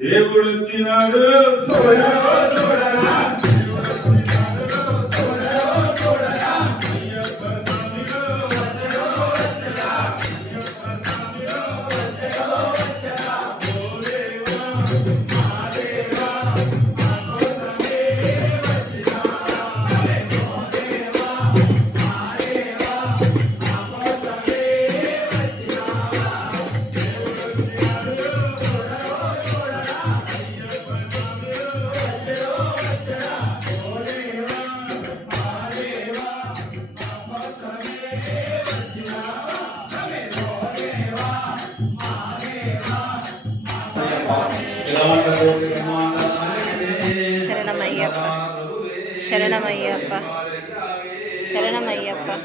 దేవుడు వచ్చినాడు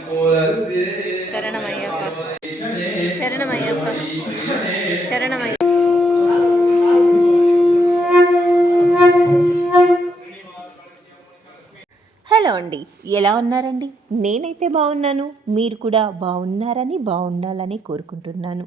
శరణమయ్యప్ప. శరణమయ్యప్ప. శరణమయ్య హలో అండి ఎలా ఉన్నారండి? నేనైతే బాగున్నాను మీరు కూడా బాగున్నారని బాగుండాలని కోరుకుంటున్నాను.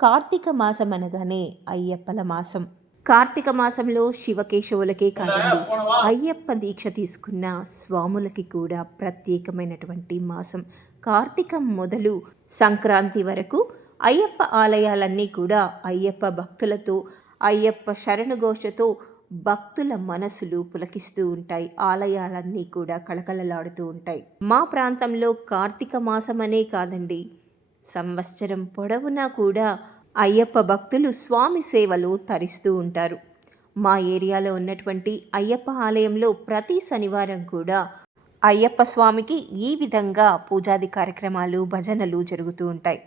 కార్తీక మాసం అనగానే అయ్యప్పల మాసం. కార్తీక మాసంలో శివకేశవులకే కాదండి. అయ్యప్ప దీక్ష తీసుకున్న స్వాములకి కూడా ప్రత్యేకమైనటువంటి మాసం. కార్తీకం మొదలు సంక్రాంతి వరకు అయ్యప్ప ఆలయాలన్నీ కూడా అయ్యప్ప భక్తులతో అయ్యప్ప శరణుఘోషతో భక్తుల మనసులు పులకిస్తూ ఉంటాయి. ఆలయాలన్నీ కూడా కళకళలాడుతూ ఉంటాయి. మా ప్రాంతంలో కార్తీక మాసమనే కాదండి. సంవత్సరం పొడవునా కూడా అయ్యప్ప భక్తులు స్వామి సేవలు తరిస్తూ ఉంటారు. మా ఏరియాలో ఉన్నటువంటి అయ్యప్ప ఆలయంలో ప్రతి శనివారం కూడా అయ్యప్ప స్వామికి ఈ విధంగా పూజాది కార్యక్రమాలు భజనలు జరుగుతూ ఉంటాయి.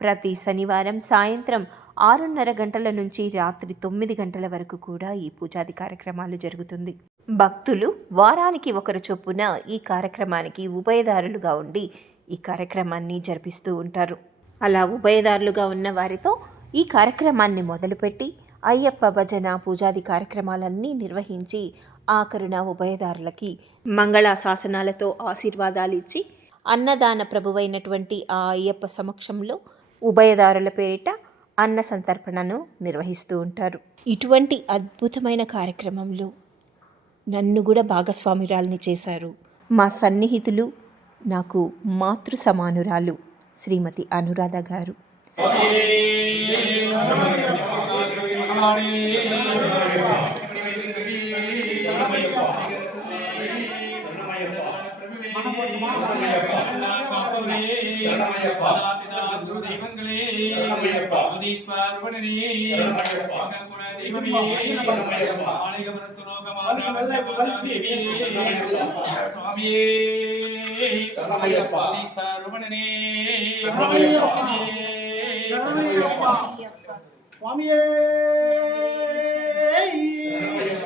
ప్రతి శనివారం సాయంత్రం ఆరున్నర గంటల నుంచి రాత్రి తొమ్మిది గంటల వరకు కూడా ఈ పూజాది కార్యక్రమాలు జరుగుతుంది. భక్తులు వారానికి ఒకరు చొప్పున ఈ కార్యక్రమానికి ఉభయదారులుగా ఉండి ఈ కార్యక్రమాన్ని జరిపిస్తూ ఉంటారు. అలా ఉభయదారులుగా ఉన్న వారితో ఈ కార్యక్రమాన్ని మొదలుపెట్టి అయ్యప్ప భజన పూజాది కార్యక్రమాలన్నీ నిర్వహించి ఆకరుణ ఉభయదారులకి మంగళాశాసనాలతో ఆశీర్వాదాలు ఇచ్చి అన్నదాన ప్రభువైనటువంటి ఆ అయ్యప్ప సమక్షంలో ఉభయదారుల పేరిట అన్న సంతర్పణను నిర్వహిస్తూ ఉంటారు. ఇటువంటి అద్భుతమైన కార్యక్రమంలో నన్ను కూడా భాగస్వామిరాల్ని చేశారు. మా సన్నిహితులు నాకు మాతృ సమానురాలు శ్రీమతి అనురాధ గారు స్వామియే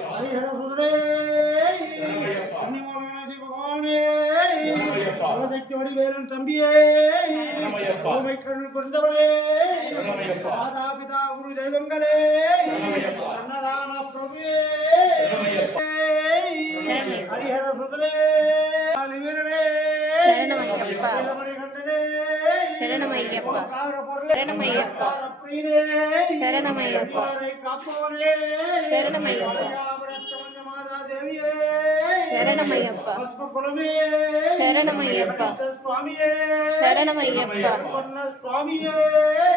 హరిహర సురే అన్నిమూలనాథి భగవానే சக்தி வடிவேலன் தம்பியே. உமை கருள் புரிந்தவரே மாதா பிதா குரு தெய்வங்களே. அன்னதான பிரபுவே. ஹரிஹர சுதரே வீரனே கண்டனே சரணமையப்பா சரணமையப்பா சரணமையப்பா சரணமையப்பா శరణమయ్యప్ప శరణమయ్యప్ప శరణమయ్యప్ప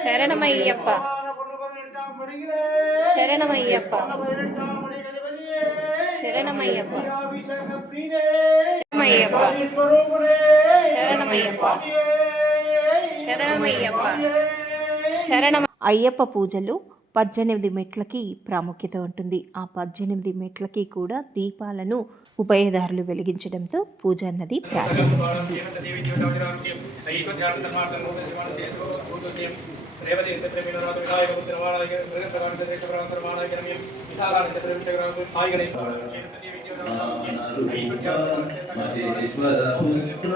శరణమయ్యప్ప శరణమయ్యప్ప శరణమయ్యప్ప శరణమయ్యప్ప శరణమయ్యప్ప శరణమయ్యప్ప శరణమయ్యప్ప అయ్యప్ప పూజలు పద్దెనిమిది మెట్లకి ప్రాముఖ్యత ఉంటుంది. ఆ పద్దెనిమిది మెట్లకి కూడా దీపాలను ఉభయదారులు వెలిగించడంతో పూజ అన్నది ప్రారంభమవుతుంది విఘ్న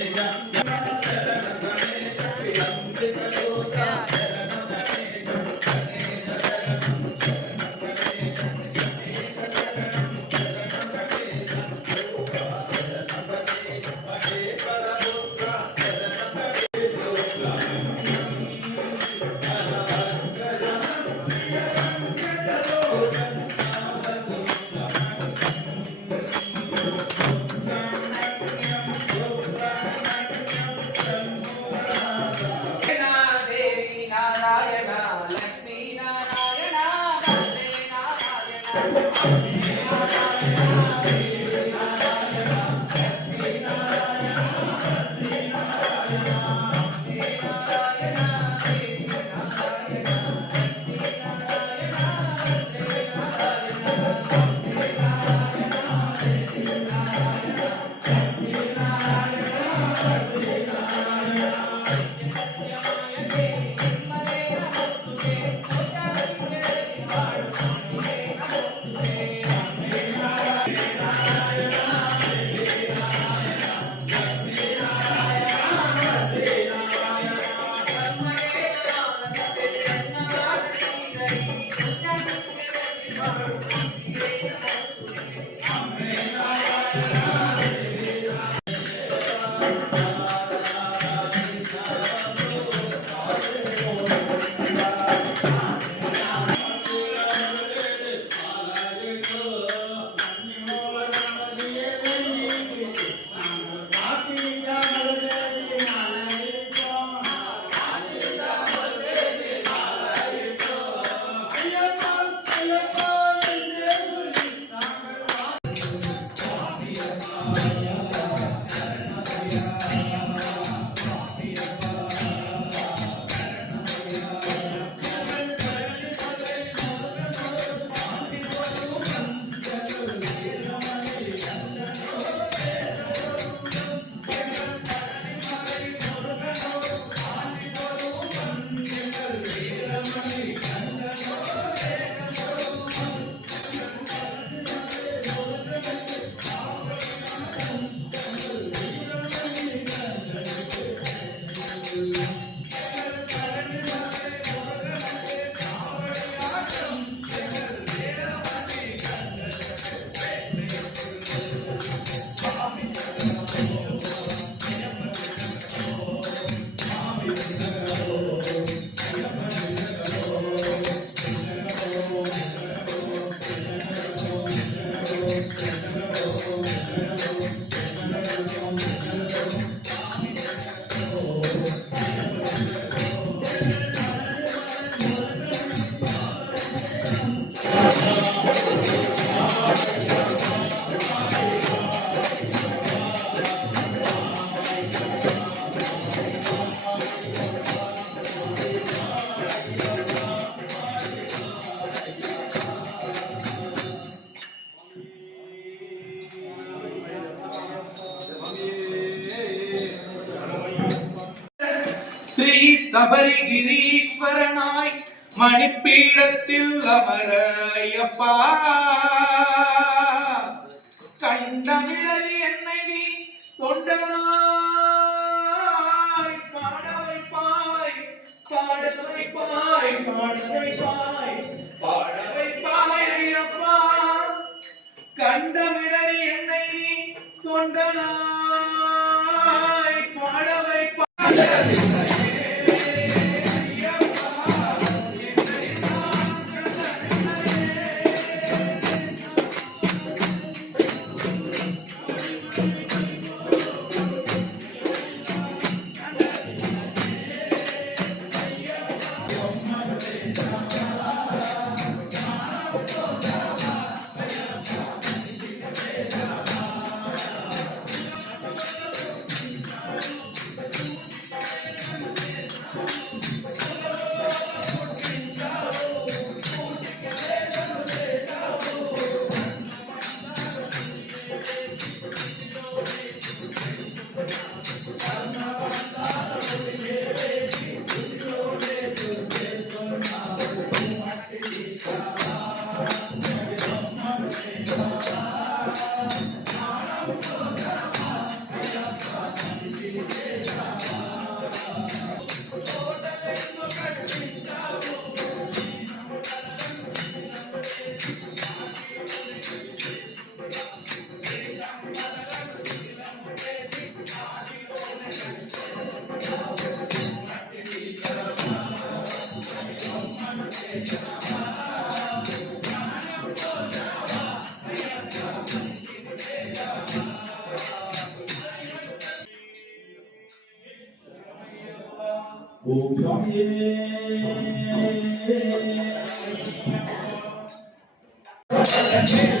స్వామియే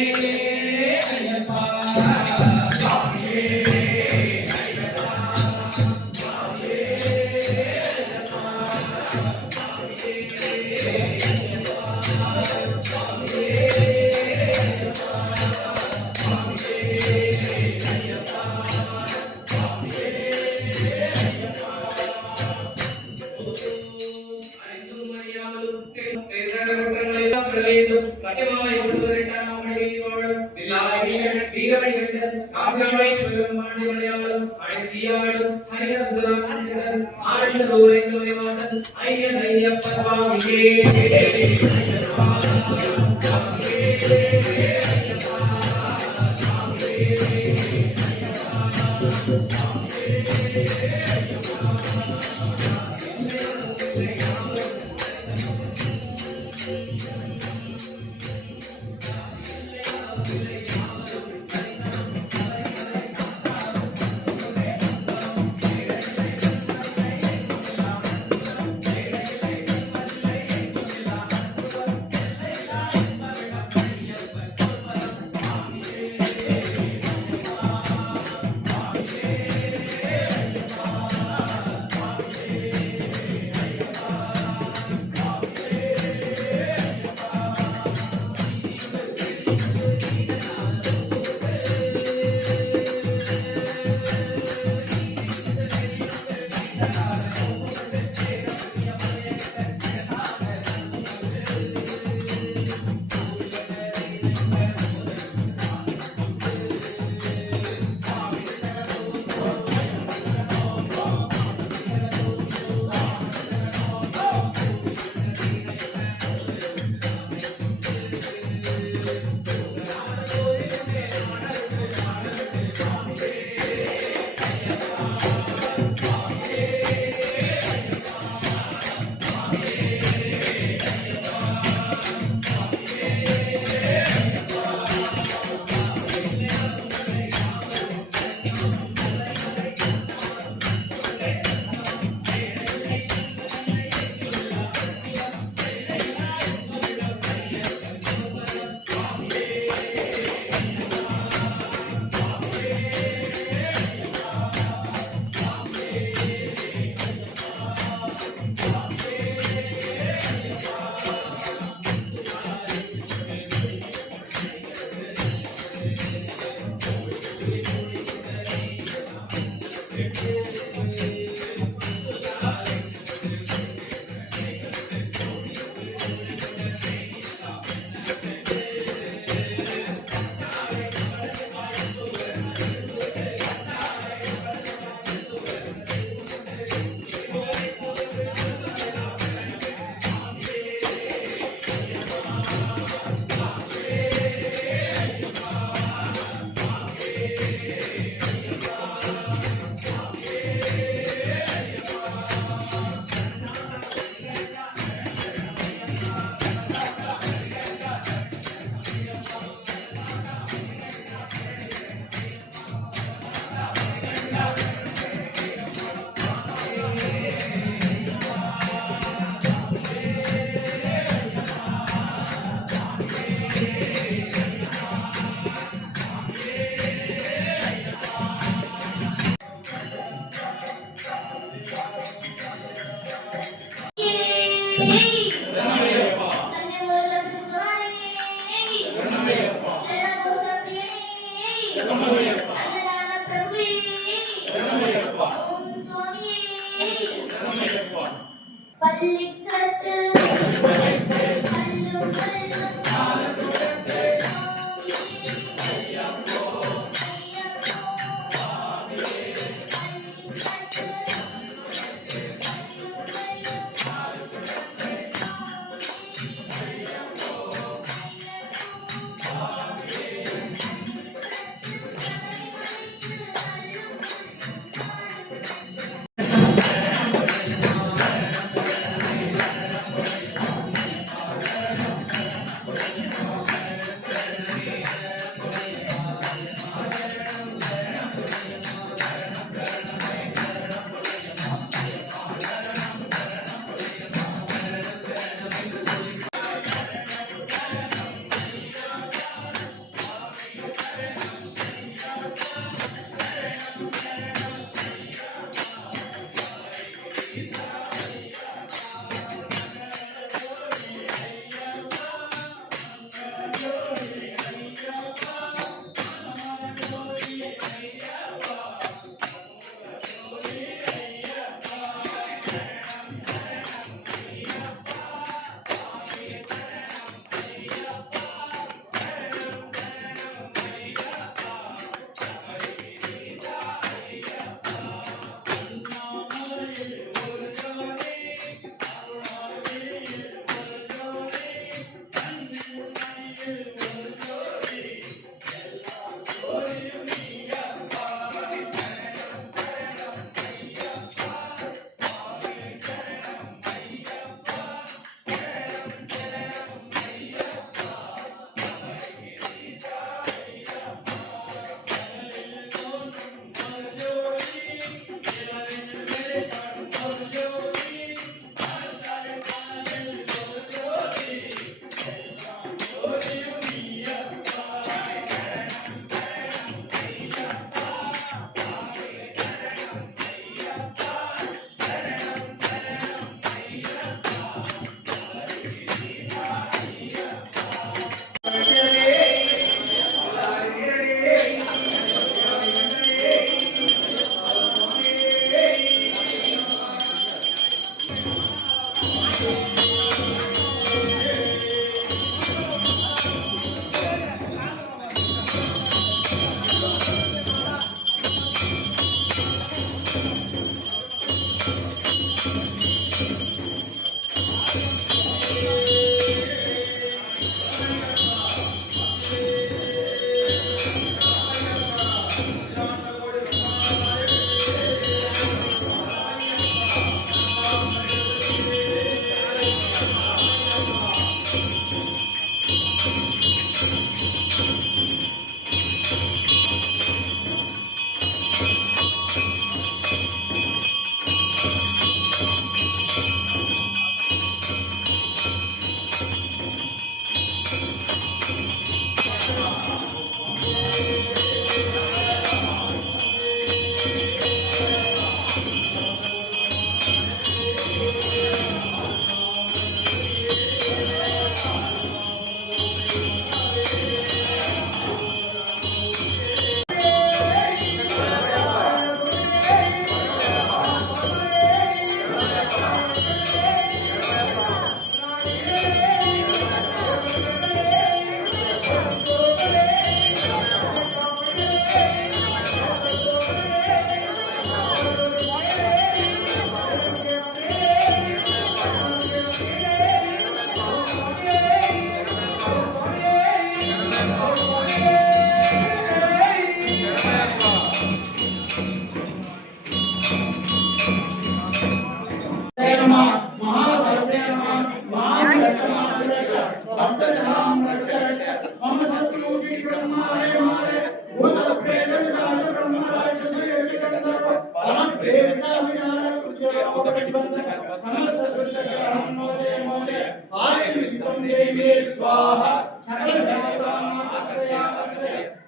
Thank you.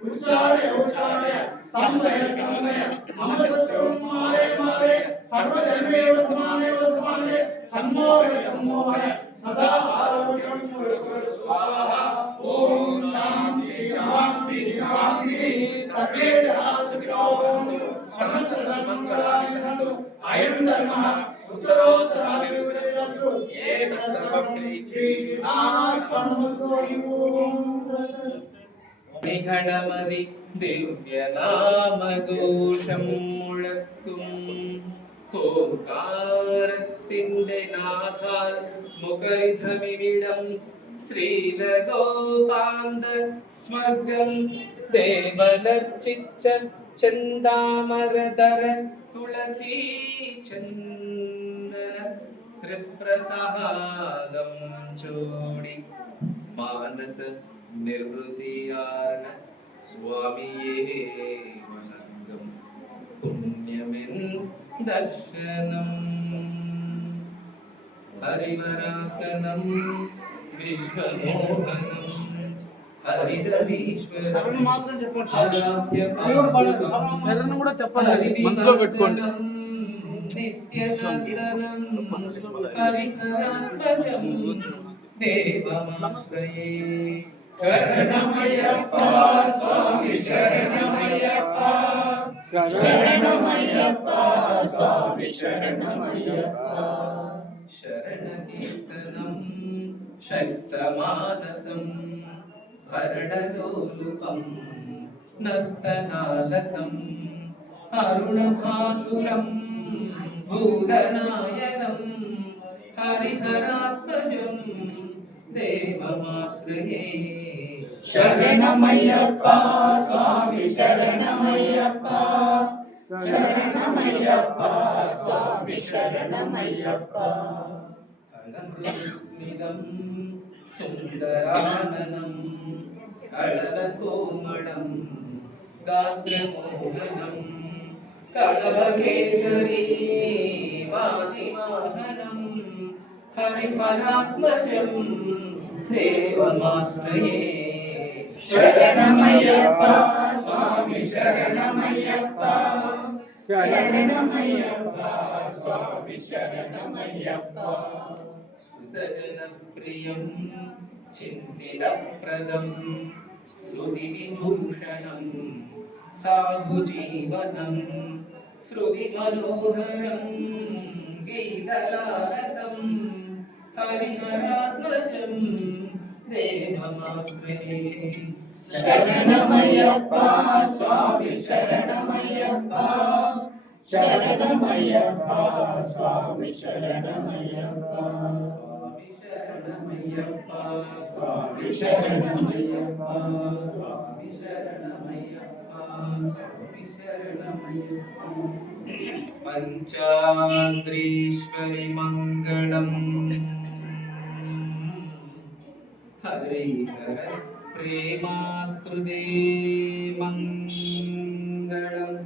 உச்சாரய உச்சாரய சம்பய சம்பய நமஸ்தோமாரே மாரே சர்வஜன்மேவ சமானேவ சமானே. சம்மோஹய சம்மோஹய சதா ஆரோக்கியம் சுவாஹா. ஓம் சாந்தி சாந்தி சாந்தி சர்வே ஜனாः சுகினோ भवन्तु समस्त सर्वमङ्गलानि सन्तु अयं धर्मः उत्तरोत्तराभिवृद्धिस्तु एतत् सर्वं श्री श्रीनाथपरमस्तु നിഘണമതി ദിവ്യനാമഘോഷം മുഴക്കും. ഓംകാരത്തിന്റെ നാഥാൽ മുഖരിധമിവിടം ശ്രീലഗോപാന്ത സ്മർഗം. ദേവലർച്ചിച്ച ചെന്താമരതര തുളസി ചന്ദന ത്രിപ്രസഹാദം ചൂടി. മാനസ നിർവൃതിയാർന്ന സ്വാമിയേ വണക്കം പുണ്യമെൻ ദർശനം ഹരിവരാസനം വിശ്വമോഹനം హరిదీశ్వరం శరణు మాత్రం చెప్పండి ఎవరు పడదు. శరణు- శరణు కూడా చెప్పాలి మనసులో పెట్టుకోండి నిత్యనందనం హరిహరాత్మజం దేవమాశ్రయే శరణమయ్యప్ప స్వామి శరణమయ్యప్ప. శరణమయ్యప్ప స్వామి శరణమయ్యప్ప. శరణకీర్తనం శక్తమానసం భరణలోలుపం నర్తనాలసం అరుణభాసురం భూతనాయకం హరిహరాత్మజం దేవమాశ్రయే శరణమయ్యప్ప స్వామి శరణమయ్యప్ప శరణమయ్యప్ప స్వామి శరణమయ్యప్ప కళమృదుస్మిదం సుందరాననం కళలకోమళం గాత్రమోహనం కళవకేసరీ వాజివాహనం హరిపరాత్మజం దేవమాశ్రయే శరణమయ్యప్ప స్వామి శరణమయ్యప్ప శరణమయ్యప్ప స్వామి శరణమయ్యప్ప సుతజనప్రియం చింతినప్రదం శృతివిభూషణం సాధుజీవనం శృతిమనోహరం గీతలాలసం హరిహరాత్మజం దేవమాశ్రయే శరణమయ్యప్ప స్వామి శరణమయ్యప్ప శరణమయ్యప్ప స్వామి శరణమయ్యప్ప స్వామి శరణమయ్యప్ప స్వామి శరణమయ్యప్ప స్వామి శరణమయ్యప్ప స్వామి శరణమయ్యప్ప పంచాంద్రీశ్వరి మంగళం हरिहर प्रेमाकृदे मङ्गलम्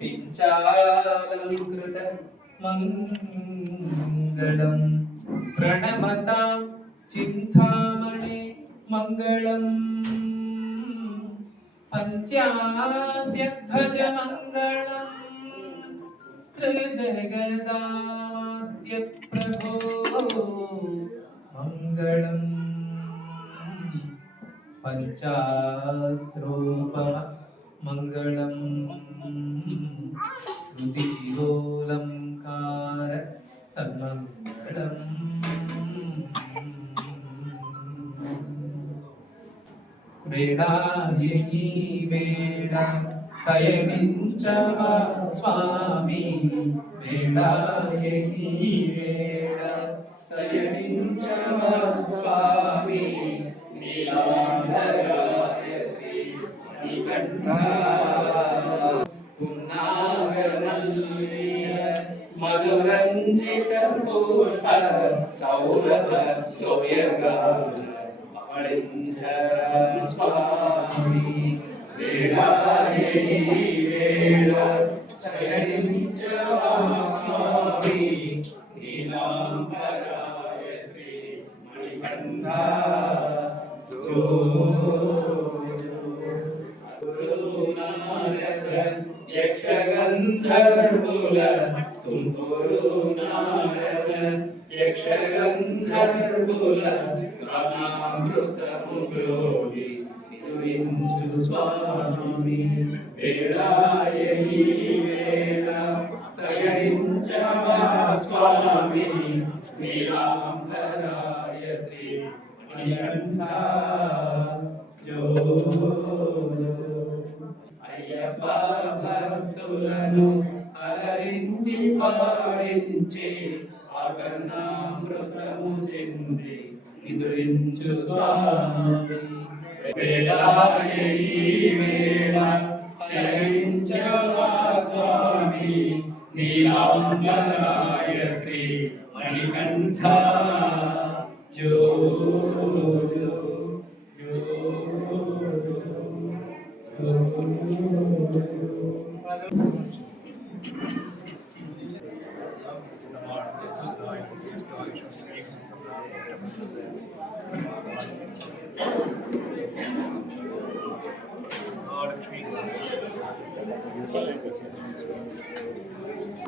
पिञ्चालङ्कृत मङ्गलम् प्रणमता चिन्तामणे मङ्गलम् पञ्चास्यध्वज मङ्गलम् त्रिजगदाद्यप्रभो मङ्गलम् మంగళం. పంచాస్త్రోపమ మంగళం శృతిలోలంకార సన్మంగళం వేడాయి వేడ శయనించవా స్వామి. వేడాయి వేడ మధురంజిత పుష్ప సౌరభ స్వామి వేళ శయనించవా స్వామి నీలాంబరాయ శ్రీ మణికంఠ యక్షగంధర్వుల తుంపురు నారద యక్షగంధర్వుల గానామృతము గ్రోవి నిదురించు స్వామి వేళాయై వేళ శయనించ పంచమా స్వామి నీలాంబరాయ శ్రీ అయ్యప్ప భక్తులను అలరించి పాడించే అగన్నామృతము చెంది నిదురించు స్వామి వేళ శరించవా స్వామి నీలాంబరాయ శ్రీ మణికంఠ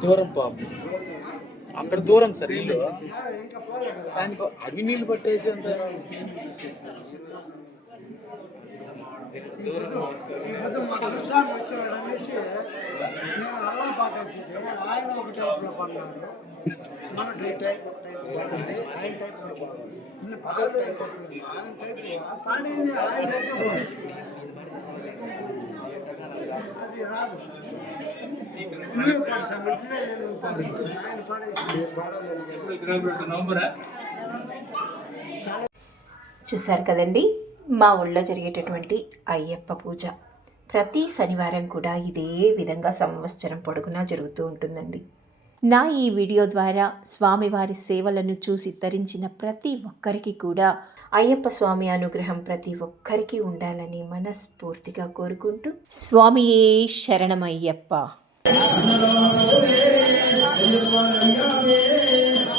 Dorpam. అక్కడ దూరం సార్ ఇల్లు దానికి అవి నీళ్ళు పట్టేసి అంత ఆయన ఒక టైప్లో మన టైప్ ఆయన టైప్ కూడా బాగుంది పదవి టైప్ ఆయన టైప్ ఆయన టైప్ అది రాదు. చూశారు కదండి మా ఊళ్ళో జరిగేటటువంటి అయ్యప్ప పూజ. ప్రతి శనివారం కూడా ఇదే విధంగా సంవత్సరం పొడుగునా జరుగుతూ ఉంటుందండి. నా ఈ వీడియో ద్వారా స్వామివారి సేవలను చూసి తరించిన ప్రతి ఒక్కరికి కూడా అయ్యప్ప స్వామి అనుగ్రహం ప్రతి ఒక్కరికి ఉండాలని మనస్ఫూర్తిగా కోరుకుంటూ స్వామియే శరణమయ్యప్ప.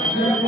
అయ్యప్ప